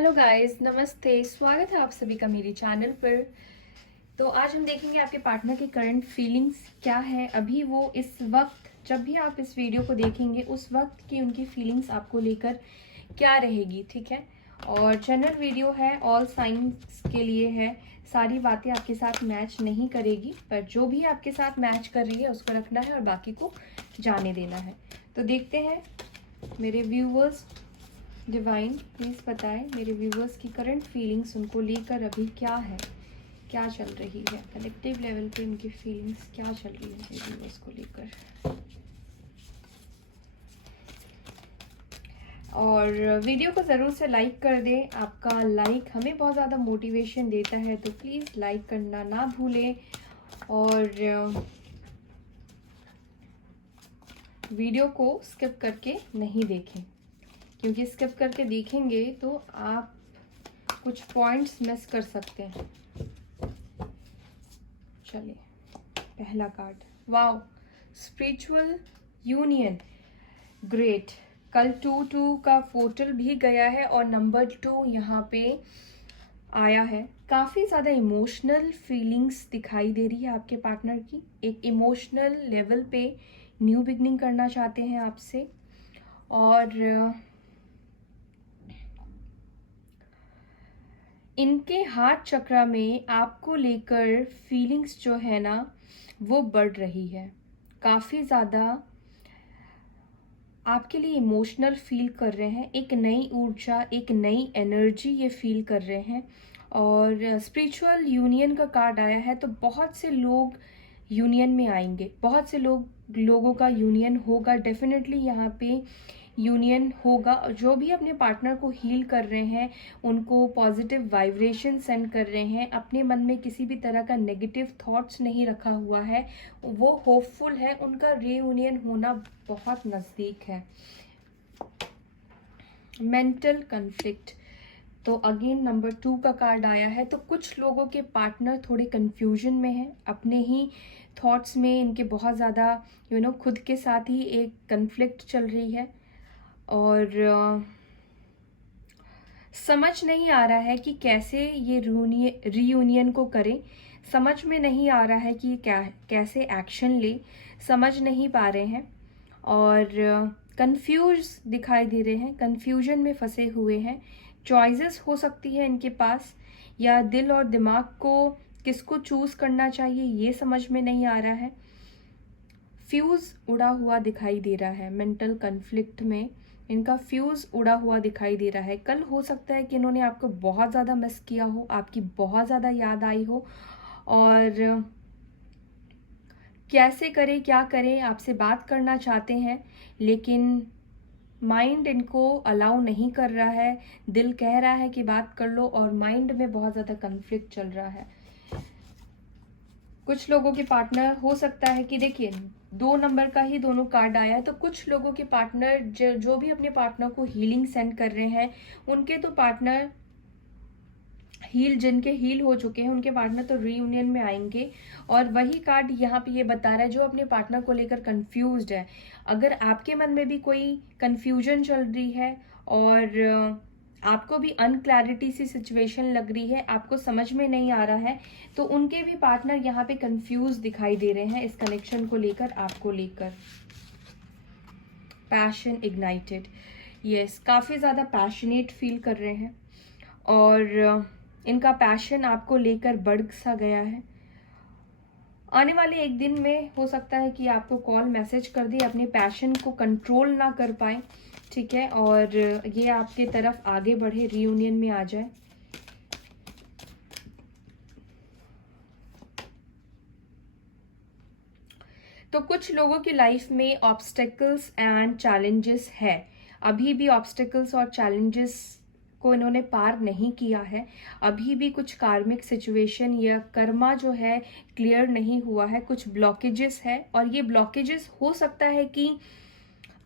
Hello guys, नमस्ते। स्वागत है आप सभी का मेरे चैनल पर। तो आज हम देखेंगे आपके पार्टनर की करंट फीलिंग्स क्या है। अभी वो इस वक्त, जब भी आप इस वीडियो को देखेंगे उस वक्त की उनकी फीलिंग्स आपको लेकर क्या रहेगी, ठीक है। और जनरल वीडियो है, ऑल साइंस के लिए है। सारी बातें आपके साथ मैच नहीं करेगी, पर जो भी आपके साथ मैच कर रही है उसको रखना है और बाकी को जाने देना है। तो देखते हैं मेरे व्यूवर्स। डिवाइन प्लीज़ बताएं मेरे व्यूवर्स की करंट फीलिंग्स उनको लेकर अभी क्या है, क्या चल रही है। कलेक्टिव लेवल पे उनकी फीलिंग्स क्या चल रही है मेरे व्यूवर्स को लेकर। और वीडियो को ज़रूर से लाइक कर दें। आपका लाइक हमें बहुत ज़्यादा मोटिवेशन देता है, तो प्लीज़ लाइक करना ना भूलें। और वीडियो को स्किप करके नहीं देखें, क्योंकि स्किप करके देखेंगे तो आप कुछ पॉइंट्स मिस कर सकते हैं। चलिए, पहला card, wow, spiritual union, great. कल 2-2 का पोर्टल भी गया है और नंबर 2 यहाँ पे आया है। काफ़ी ज़्यादा इमोशनल फीलिंग्स दिखाई दे रही है आपके पार्टनर की। एक इमोशनल लेवल पे न्यू बिगनिंग करना चाहते हैं आपसे। और इनके हार्ट चक्र में आपको लेकर फीलिंग्स जो है ना वो बढ़ रही है। काफ़ी ज़्यादा आपके लिए इमोशनल फील कर रहे हैं। एक नई ऊर्जा, एक नई एनर्जी ये फील कर रहे हैं। और स्पिरिचुअल यूनियन का कार्ड आया है, तो बहुत से लोग यूनियन में आएंगे, बहुत से लोगों का यूनियन होगा। डेफिनेटली यहाँ पे यूनियन होगा। जो भी अपने पार्टनर को हील कर रहे हैं, उनको पॉजिटिव वाइब्रेशन सेंड कर रहे हैं, अपने मन में किसी भी तरह का नेगेटिव थॉट्स नहीं रखा हुआ है, वो होपफुल है। उनका रीयूनियन होना बहुत नज़दीक है। मेंटल कन्फ्लिक्ट, तो अगेन नंबर 2 का कार्ड आया है। तो कुछ लोगों के पार्टनर थोड़े कंफ्यूजन में हैं, अपने ही थॉट्स में इनके बहुत ज़्यादा खुद के साथ ही एक कन्फ्लिक्ट चल रही है। और समझ नहीं आ रहा है कि कैसे ये रीयूनियन को करें। समझ में नहीं आ रहा है कि क्या कैसे एक्शन ले, समझ नहीं पा रहे हैं। और कंफ्यूज दिखाई दे रहे हैं, कंफ्यूजन में फंसे हुए हैं। चॉइसेस हो सकती है इनके पास, या दिल और दिमाग को किसको चूज़ करना चाहिए ये समझ में नहीं आ रहा है। फ्यूज़ उड़ा हुआ दिखाई दे रहा है। मेंटल कन्फ्लिक्ट में इनका फ्यूज़ उड़ा हुआ दिखाई दे रहा है। कल हो सकता है कि इन्होंने आपको बहुत ज़्यादा मिस किया हो, आपकी बहुत ज़्यादा याद आई हो, और कैसे करें क्या करें आपसे बात करना चाहते हैं, लेकिन माइंड इनको अलाउ नहीं कर रहा है। दिल कह रहा है कि बात कर लो, और माइंड में बहुत ज़्यादा कन्फ्लिक्ट चल रहा है। कुछ लोगों के पार्टनर, हो सकता है कि देखिए 2 नंबर का ही दोनों कार्ड आया है, तो कुछ लोगों के पार्टनर जो भी अपने पार्टनर को हीलिंग सेंड कर रहे हैं, उनके तो पार्टनर जिनके हील हो चुके हैं, उनके पार्टनर तो रीयूनियन में आएंगे। और वही कार्ड यहाँ पे ये बता रहा है जो अपने पार्टनर को लेकर कंफ्यूज्ड है। अगर आपके मन में भी कोई कंफ्यूजन चल रही है और आपको भी अनक्लैरिटी सी सिचुएशन लग रही है, आपको समझ में नहीं आ रहा है, तो उनके भी पार्टनर यहाँ पे कंफ्यूज दिखाई दे रहे हैं इस कनेक्शन को लेकर, आपको लेकर। पैशन इग्नाइटेड, यस, काफ़ी ज़्यादा पैशनेट फील कर रहे हैं। और इनका पैशन आपको लेकर बढ़ सा गया है। आने वाले एक दिन में हो सकता है कि आपको कॉल मैसेज कर दे, अपने पैशन को कंट्रोल ना कर पाए, ठीक है, और ये आपके तरफ आगे बढ़े, रीयूनियन में आ जाए। तो कुछ लोगों की लाइफ में ऑब्स्टेकल्स एंड चैलेंजेस है। अभी भी ऑब्स्टेकल्स और चैलेंजेस को इन्होंने पार नहीं किया है। अभी भी कुछ कार्मिक सिचुएशन या कर्मा जो है क्लियर नहीं हुआ है, कुछ ब्लॉकेजेस है। और ये ब्लॉकेजेस हो सकता है कि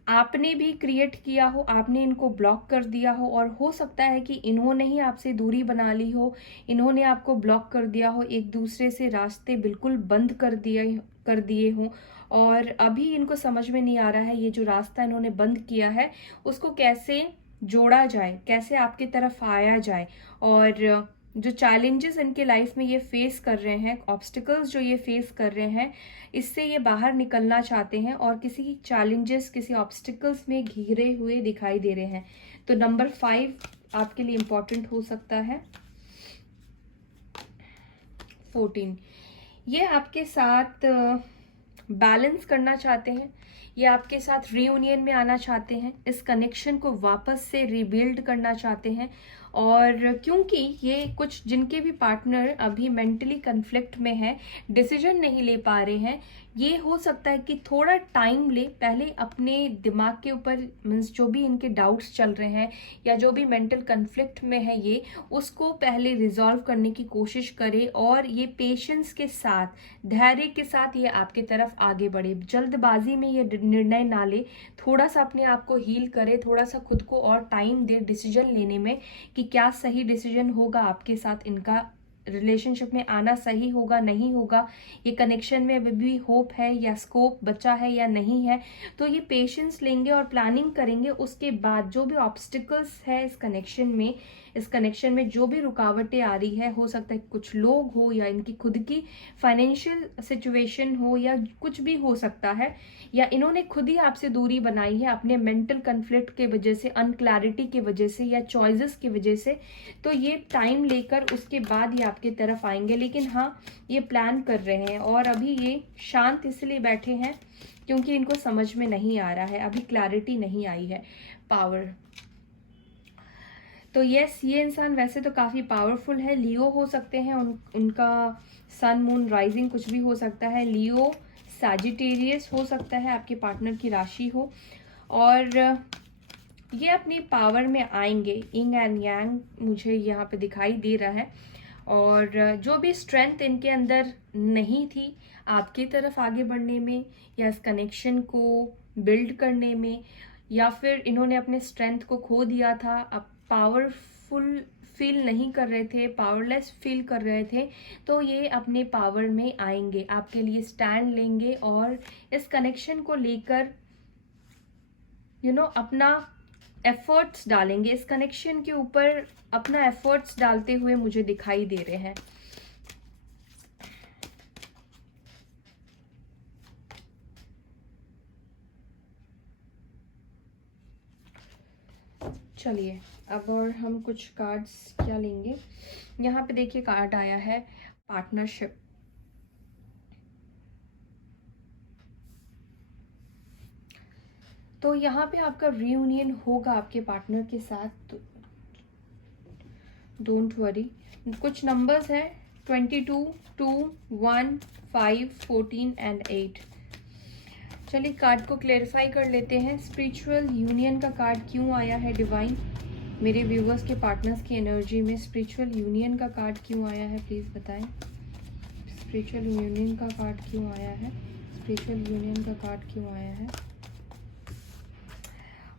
आपने भी क्रिएट किया हो, आपने इनको ब्लॉक कर दिया हो, और हो सकता है कि इन्होंने ही आपसे दूरी बना ली हो, इन्होंने आपको ब्लॉक कर दिया हो, एक दूसरे से रास्ते बिल्कुल बंद कर दिए हों। और अभी इनको समझ में नहीं आ रहा है ये जो रास्ता इन्होंने बंद किया है उसको कैसे जोड़ा जाए, कैसे आपकी तरफ आया जाए, और जो चैलेंजेस इनके लाइफ में ये फेस कर रहे हैं, ऑब्स्टिकल्स जो ये फेस कर रहे हैं, इससे ये बाहर निकलना चाहते हैं और किसी चैलेंजेस, किसी ऑब्स्टिकल्स में घिरे हुए दिखाई दे रहे हैं। तो नंबर 5 आपके लिए इम्पोर्टेंट हो सकता है। 14, ये आपके साथ बैलेंस करना चाहते हैं, ये आपके साथ रीयूनियन में आना चाहते हैं, इस कनेक्शन को वापस से रिबिल्ड करना चाहते हैं। और क्योंकि ये कुछ जिनके भी पार्टनर अभी मेंटली कन्फ्लिक्ट में है, डिसीजन नहीं ले पा रहे हैं, ये हो सकता है कि थोड़ा टाइम ले, पहले अपने दिमाग के ऊपर मीन्स जो भी इनके डाउट्स चल रहे हैं या जो भी मेंटल कन्फ्लिक्ट में है ये, उसको पहले रिजॉल्व करने की कोशिश करे और ये पेशेंस के साथ, धैर्य के साथ ये आपके तरफ आगे बढ़े। जल्दबाजी में ये निर्णय ना ले, थोड़ा सा अपने आप को हील करे, थोड़ा सा खुद को और टाइम दे डिसीजन लेने में कि क्या सही डिसीजन होगा आपके साथ, इनका रिलेशनशिप में आना सही होगा नहीं होगा, ये कनेक्शन में अभी भी होप है या स्कोप बचा है या नहीं है। तो ये पेशेंस लेंगे और प्लानिंग करेंगे। उसके बाद जो भी ऑब्स्टिकल्स है इस कनेक्शन में जो भी रुकावटें आ रही है, हो सकता है कुछ लोग हो या इनकी खुद की फाइनेंशियल सिचुएशन हो या कुछ भी हो सकता है, या इन्होंने खुद ही आपसे दूरी बनाई है अपने मेंटल कन्फ्लिक्ट के वजह से, अनक्लैरिटी की वजह से या चॉइसेस की वजह से। तो ये टाइम लेकर उसके बाद ये आपकी तरफ आएंगे, लेकिन हाँ ये प्लान कर रहे हैं और अभी ये शांत इसलिए बैठे हैं क्योंकि इनको समझ में नहीं आ रहा है, अभी क्लैरिटी नहीं आई है। पावर, तो यस, ये इंसान वैसे तो काफ़ी पावरफुल है, लियो हो सकते हैं, उनका सन मून राइजिंग कुछ भी हो सकता है, लियो सैजिटेरियस हो सकता है, आपके पार्टनर की राशि हो, और ये अपनी पावर में आएंगे। इंग एंड यांग मुझे यहाँ पे दिखाई दे रहा है, और जो भी स्ट्रेंथ इनके अंदर नहीं थी आपकी तरफ आगे बढ़ने में या इस कनेक्शन को बिल्ड करने में, या फिर इन्होंने अपने स्ट्रेंथ को खो दिया था, अब पावरफुल फील नहीं कर रहे थे, पावरलेस फील कर रहे थे, तो ये अपने पावर में आएंगे, आपके लिए स्टैंड लेंगे और इस कनेक्शन को लेकर अपना एफर्ट्स डालेंगे, इस कनेक्शन के ऊपर अपना एफर्ट्स डालते हुए मुझे दिखाई दे रहे हैं। चलिए अब और हम कुछ कार्ड्स क्या लेंगे। यहाँ पे देखिए कार्ड आया है पार्टनरशिप। तो यहाँ पे आपका रीयूनियन होगा आपके पार्टनर के साथ, तो डोंट वरी। कुछ नंबर्स हैं 22, 2, 1, 5, 14 एंड 8। चलिए कार्ड को क्लेरिफाई कर लेते हैं। स्पिरिचुअल यूनियन का कार्ड क्यों आया है डिवाइन? मेरे व्यूवर्स के पार्टनर्स की एनर्जी में स्पिरिचुअल यूनियन का कार्ड क्यों आया है, प्लीज़ बताएं। स्पिरिचुअल यूनियन का कार्ड क्यों आया है? स्पिरिचुअल यूनियन का कार्ड क्यों आया है?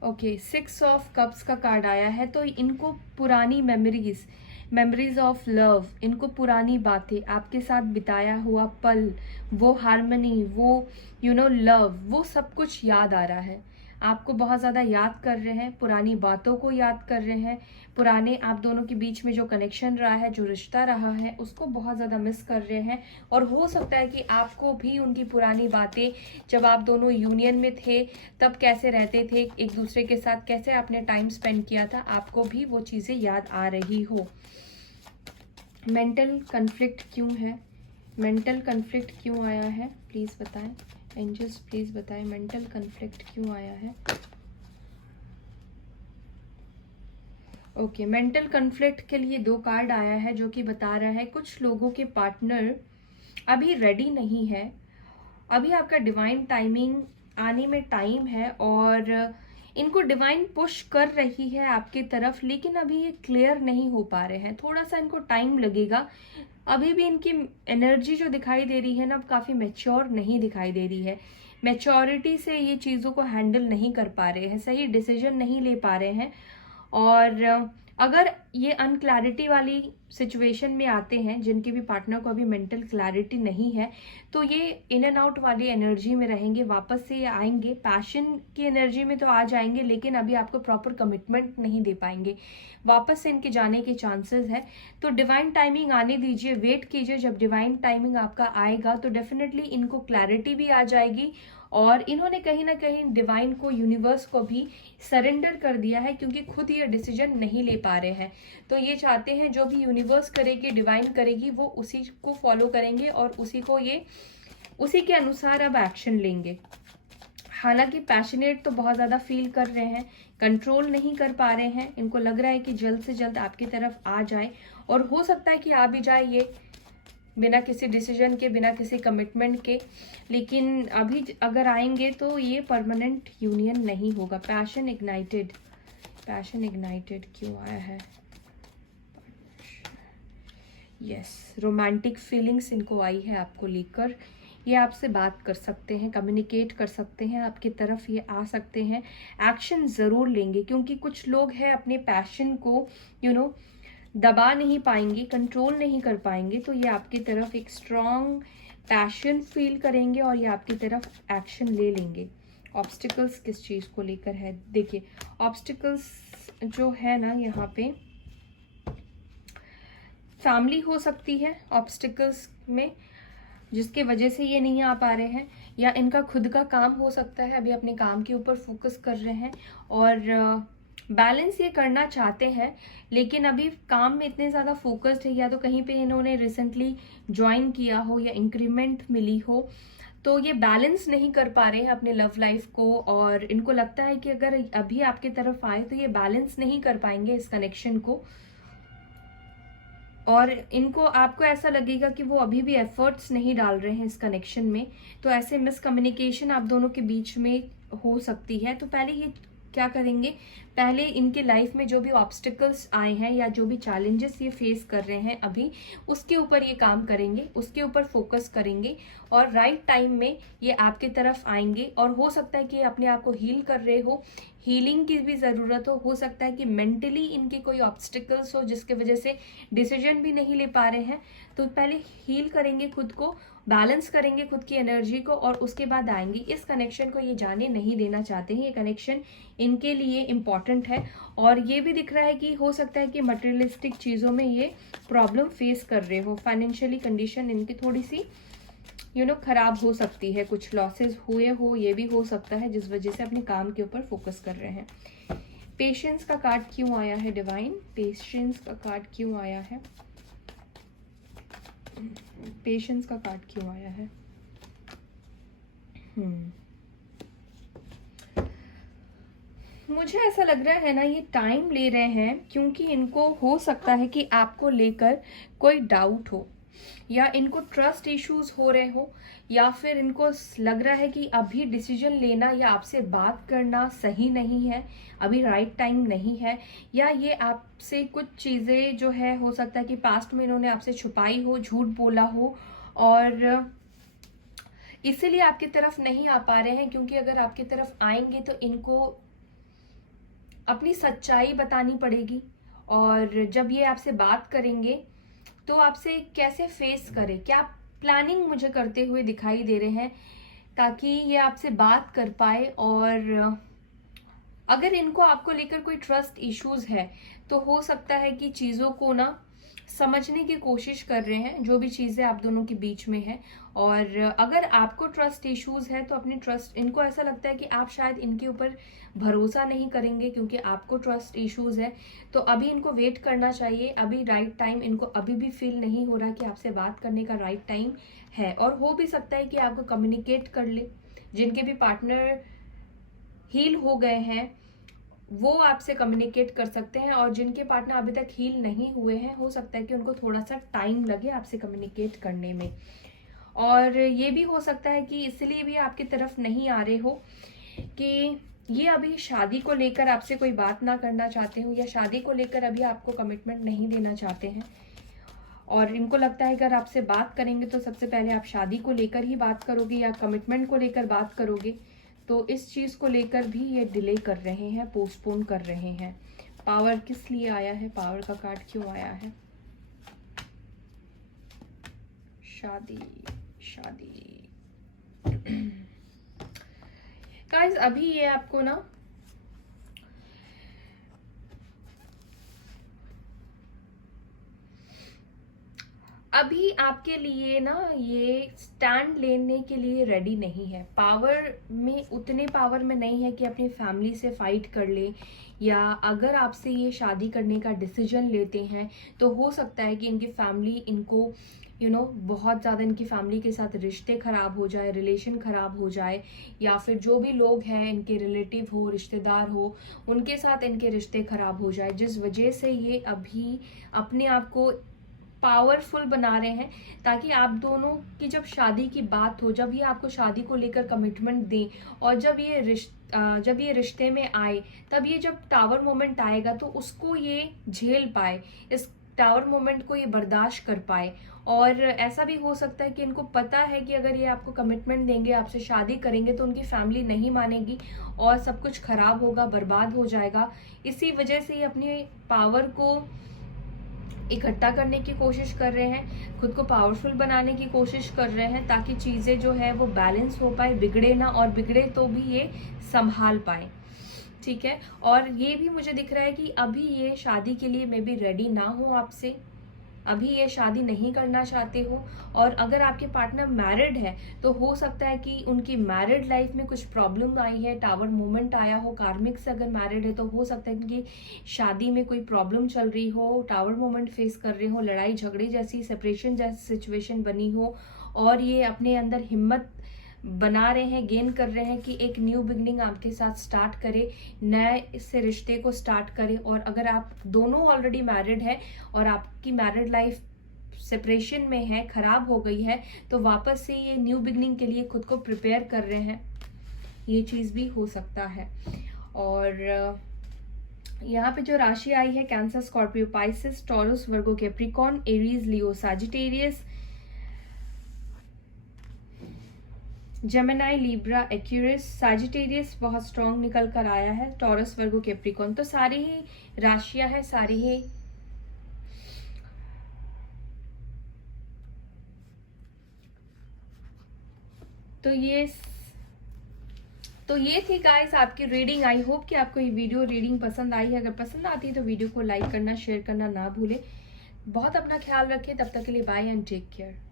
ओके, 6 ऑफ कप्स का कार्ड आया है। तो इनको पुरानी मेमोरीज ऑफ लव, इनको पुरानी बातें, आपके साथ बिताया हुआ पल, वो हार्मनी, वो लव, वो सब कुछ याद आ रहा है। आपको बहुत ज़्यादा याद कर रहे हैं, पुरानी बातों को याद कर रहे हैं, पुराने आप दोनों के बीच में जो कनेक्शन रहा है, जो रिश्ता रहा है, उसको बहुत ज़्यादा मिस कर रहे हैं। और हो सकता है कि आपको भी उनकी पुरानी बातें, जब आप दोनों यूनियन में थे तब कैसे रहते थे एक दूसरे के साथ, कैसे आपने टाइम स्पेंड किया था, आपको भी वो चीज़ें याद आ रही हो। मेंटल कन्फ्लिक्ट क्यों है? मेंटल कन्फ्लिक्ट क्यों आया है, प्लीज़ बताएं। एंजल्स प्लीज़ बताएं मेंटल कन्फ्लिक्ट क्यों आया है। ओके, मेंटल कन्फ्लिक्ट के लिए 2 कार्ड आया है जो कि बता रहा है कुछ लोगों के पार्टनर अभी रेडी नहीं है। अभी आपका डिवाइन टाइमिंग आने में टाइम है और इनको डिवाइन पुश कर रही है आपकी तरफ, लेकिन अभी ये क्लियर नहीं हो पा रहे हैं, थोड़ा सा इनको टाइम लगेगा। अभी भी इनकी एनर्जी जो दिखाई दे रही है ना, काफ़ी मैच्योर नहीं दिखाई दे रही है। मैच्योरिटी से ये चीज़ों को हैंडल नहीं कर पा रहे हैं, सही डिसीजन नहीं ले पा रहे हैं। और अगर ये अनक्लैरिटी वाली सिचुएशन में आते हैं, जिनके भी पार्टनर को अभी मेंटल क्लैरिटी नहीं है, तो ये इन एंड आउट वाली एनर्जी में रहेंगे। वापस से ये आएंगे, पैशन की एनर्जी में तो आ जाएंगे, लेकिन अभी आपको प्रॉपर कमिटमेंट नहीं दे पाएंगे। वापस से इनके जाने के चांसेस है। तो डिवाइन टाइमिंग आने दीजिए, वेट कीजिए। जब डिवाइन टाइमिंग आपका आएगा तो डेफिनेटली इनको क्लैरिटी भी आ जाएगी, और इन्होंने कहीं ना कहीं डिवाइन को, यूनिवर्स को भी सरेंडर कर दिया है, क्योंकि खुद ये डिसीजन नहीं ले पा रहे हैं। तो ये चाहते हैं जो भी यूनिवर्स करेगी, डिवाइन करेगी, वो उसी को फॉलो करेंगे और उसी के अनुसार अब एक्शन लेंगे। हालांकि पैशनेट तो बहुत ज़्यादा फील कर रहे हैं, कंट्रोल नहीं कर पा रहे हैं। इनको लग रहा है कि जल्द से जल्द आपकी तरफ आ जाए, और हो सकता है कि आ भी जाए ये बिना किसी डिसीजन के, बिना किसी कमिटमेंट के। लेकिन अभी अगर आएंगे तो ये परमानेंट यूनियन नहीं होगा। पैशन इग्नाइटेड क्यों आया है? यस, रोमांटिक फीलिंग्स इनको आई है आपको लेकर। ये आपसे बात कर सकते हैं, कम्युनिकेट कर सकते हैं, आपकी तरफ ये आ सकते हैं, एक्शन ज़रूर लेंगे। क्योंकि कुछ लोग हैं अपने पैशन को दबा नहीं पाएंगे, कंट्रोल नहीं कर पाएंगे, तो ये आपकी तरफ एक स्ट्रॉन्ग पैशन फील करेंगे और ये आपकी तरफ एक्शन ले लेंगे। ऑब्स्टिकल्स किस चीज़ को लेकर है? देखिए, ऑब्स्टिकल्स जो है ना, यहाँ पे फैमिली हो सकती है ऑब्स्टिकल्स में, जिसके वजह से ये नहीं आ पा रहे हैं, या इनका खुद का काम हो सकता है। अभी अपने काम के ऊपर फोकस कर रहे हैं और बैलेंस ये करना चाहते हैं, लेकिन अभी काम में इतने ज़्यादा फोकस्ड है, या तो कहीं पे इन्होंने रिसेंटली ज्वाइन किया हो या इंक्रीमेंट मिली हो, तो ये बैलेंस नहीं कर पा रहे हैं अपने लव लाइफ को। और इनको लगता है कि अगर अभी आपकी तरफ आए तो ये बैलेंस नहीं कर पाएंगे इस कनेक्शन को, और इनको, आपको ऐसा लगेगा कि वो अभी भी एफर्ट्स नहीं डाल रहे हैं इस कनेक्शन में। तो ऐसे मिसकम्युनिकेशन आप दोनों के बीच में हो सकती है। तो पहले ये क्या करेंगे, पहले इनके लाइफ में जो भी ऑब्स्टिकल्स आए हैं या जो भी चैलेंजेस ये फेस कर रहे हैं अभी, उसके ऊपर ये काम करेंगे, उसके ऊपर फोकस करेंगे, और राइट टाइम में ये आपकी तरफ आएंगे। और हो सकता है कि अपने आप को हील कर रहे हो, हीलिंग की भी ज़रूरत हो सकता है कि मेंटली इनके कोई ऑब्स्टिकल्स हो जिसके वजह से डिसीजन भी नहीं ले पा रहे हैं। तो पहले हील करेंगे खुद को, बैलेंस करेंगे खुद की एनर्जी को, और उसके बाद आएंगे। इस कनेक्शन को ये जाने नहीं देना चाहते हैं, ये कनेक्शन इनके लिए इम्पॉर्टेंट है। और ये भी दिख रहा है कि हो सकता है कि मटेरियलिस्टिक चीज़ों में ये प्रॉब्लम फेस कर रहे हो, फाइनेंशियली कंडीशन इनकी थोड़ी सी खराब हो सकती है, कुछ लॉसेस हुए हो, ये भी हो सकता है, जिस वजह से अपने काम के ऊपर फोकस कर रहे हैं। पेशेंस का कार्ड क्यों आया है डिवाइन? पेशेंस का कार्ड क्यों आया है? पेशेंस का कार्ड क्यों आया है? मुझे ऐसा लग रहा है ना, ये टाइम ले रहे हैं, क्योंकि इनको हो सकता है कि आपको लेकर कोई डाउट हो, या इनको ट्रस्ट इश्यूज हो रहे हो, या फिर इनको लग रहा है कि अभी डिसीजन लेना या आपसे बात करना सही नहीं है, अभी राइट टाइम नहीं है, या ये आपसे कुछ चीज़ें जो है, हो सकता है कि पास्ट में इन्होंने आपसे छुपाई हो, झूठ बोला हो, और इसीलिए आपकी तरफ नहीं आ पा रहे हैं। क्योंकि अगर आपकी तरफ आएंगे तो इनको अपनी सच्चाई बतानी पड़ेगी, और जब ये आपसे बात करेंगे तो आपसे कैसे फेस करें, क्या प्लानिंग मुझे करते हुए दिखाई दे रहे हैं, ताकि ये आपसे बात कर पाए। और अगर इनको आपको लेकर कोई ट्रस्ट इश्यूज है, तो हो सकता है कि चीज़ों को ना समझने की कोशिश कर रहे हैं, जो भी चीज़ें आप दोनों के बीच में है। और अगर आपको ट्रस्ट इश्यूज है तो अपने ट्रस्ट, इनको ऐसा लगता है कि आप शायद इनके ऊपर भरोसा नहीं करेंगे, क्योंकि आपको ट्रस्ट इश्यूज है। तो अभी इनको वेट करना चाहिए, अभी राइट टाइम, इनको अभी भी फील नहीं हो रहा कि आपसे बात करने का राइट टाइम है। और हो भी सकता है कि आपको कम्युनिकेट कर ले, जिनके भी पार्टनर हील हो गए हैं वो आपसे कम्युनिकेट कर सकते हैं, और जिनके पार्टनर अभी तक हील नहीं हुए हैं, हो सकता है कि उनको थोड़ा सा टाइम लगे आपसे कम्युनिकेट करने में। और ये भी हो सकता है कि इसलिए भी आपकी तरफ नहीं आ रहे हो कि ये अभी शादी को लेकर आपसे कोई बात ना करना चाहते हो, या शादी को लेकर अभी आपको कमिटमेंट नहीं देना चाहते हैं। और इनको लगता है अगर आपसे बात करेंगे तो सबसे पहले आप शादी को लेकर ही बात करोगे, या कमिटमेंट को लेकर बात करोगे। तो इस चीज़ को लेकर भी ये डिले कर रहे हैं, पोस्टपोन कर रहे हैं। पावर किस लिए आया है, पावर का कार्ड क्यों आया है? शादी, शादी। गाइस अभी ये आपको ना अभी आपके लिए ना ये स्टैंड लेने के लिए रेडी नहीं है। पावर में उतने पावर में नहीं है कि अपनी फैमिली से फाइट कर ले, या अगर आपसे ये शादी करने का डिसीजन लेते हैं तो हो सकता है कि इनकी फैमिली इनको बहुत ज़्यादा इनकी फैमिली के साथ रिश्ते ख़राब हो जाए, रिलेशन ख़राब हो जाए, या फिर जो भी लोग हैं इनके रिलेटिव हो, रिश्तेदार हो, उनके साथ इनके रिश्ते ख़राब हो जाए, जिस वजह से ये अभी अपने आप को पावरफुल बना रहे हैं, ताकि आप दोनों की जब शादी की बात हो, जब ये आपको शादी को लेकर कमिटमेंट दें, और जब ये रिश्ते में आए, तब ये जब टावर मोमेंट आएगा तो उसको ये झेल पाए, इस टावर मोमेंट को ये बर्दाश्त कर पाए। और ऐसा भी हो सकता है कि इनको पता है कि अगर ये आपको कमिटमेंट देंगे, आपसे शादी करेंगे, तो उनकी फैमिली नहीं मानेगी और सब कुछ खराब होगा, बर्बाद हो जाएगा। इसी वजह से ये अपनी पावर को इकट्ठा करने की कोशिश कर रहे हैं, खुद को पावरफुल बनाने की कोशिश कर रहे हैं, ताकि चीज़ें जो है वो बैलेंस हो पाए, बिगड़े ना, और बिगड़े तो भी ये संभाल पाए। ठीक है, और ये भी मुझे दिख रहा है कि अभी ये शादी के लिए मे बी रेडी ना हो आपसे, अभी ये शादी नहीं करना चाहते हो। और अगर आपके पार्टनर मैरिड है तो हो सकता है कि उनकी मैरिड लाइफ में कुछ प्रॉब्लम आई है, टावर मोमेंट आया हो, कार्मिक से अगर मैरिड है तो हो सकता है कि शादी में कोई प्रॉब्लम चल रही हो, टावर मोमेंट फेस कर रहे हो, लड़ाई झगड़े जैसी, सेपरेशन जैसी सिचुएशन बनी हो, और ये अपने अंदर हिम्मत बना रहे हैं, गेन कर रहे हैं कि एक न्यू बिगनिंग आपके साथ स्टार्ट करे, नए से रिश्ते को स्टार्ट करे। और अगर आप दोनों ऑलरेडी मैरिड है और आपकी मैरिड लाइफ सेपरेशन में है, खराब हो गई है, तो वापस से ये न्यू बिगनिंग के लिए खुद को प्रिपेयर कर रहे हैं, ये चीज़ भी हो सकता है। और यहाँ पे जो राशि आई है, Cancer, Scorpio, Pisces, Taurus, Virgo, Capricorn, Aries, Leo, Sagittarius, Gemini, Libra, Aquarius, Sagittarius बहुत स्ट्रॉन्ग निकल कर आया है, टॉरस, वर्गो, कैप्रिकॉर्न। तो सारी ही राशियां हैं, सारी ही तो ये थी गाइस आपकी रीडिंग। आई होप कि आपको ये वीडियो रीडिंग पसंद आई है। अगर पसंद आती है तो वीडियो को लाइक करना, शेयर करना ना भूले। बहुत अपना ख्याल रखें, तब तक के लिए बाय एंड टेक केयर।